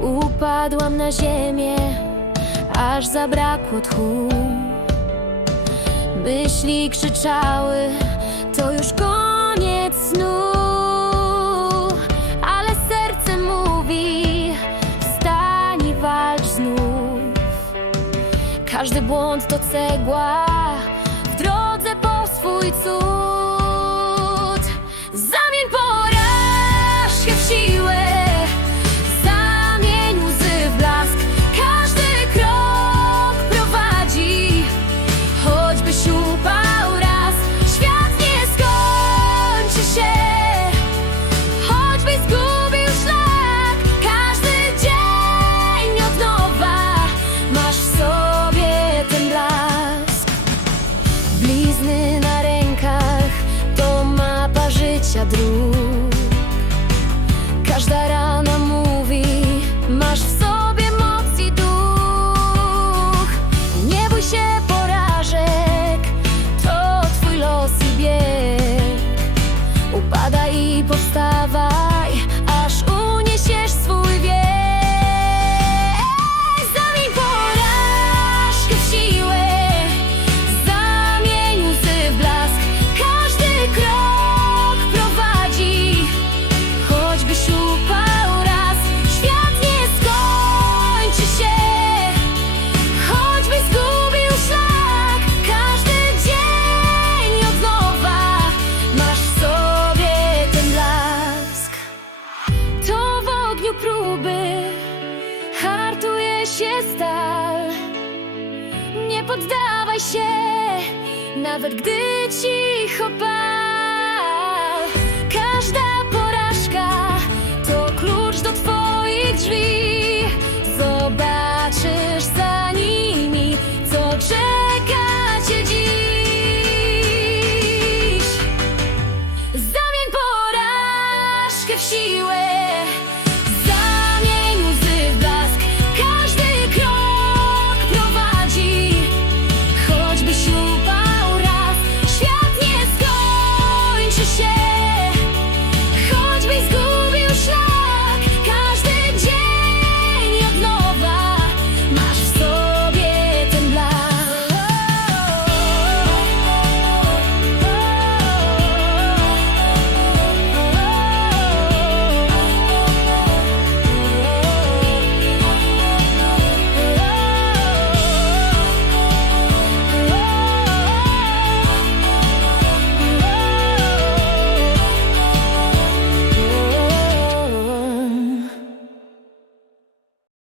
Upadłam na ziemię, aż zabrakło tchu. Myśli krzyczały, to już koniec snu. Ale serce mówi, wstań i walcz znów. Każdy błąd to cegła, w drodze po swój cud. się stal. Nie poddawaj się Nawet gdy cicho pal. Każda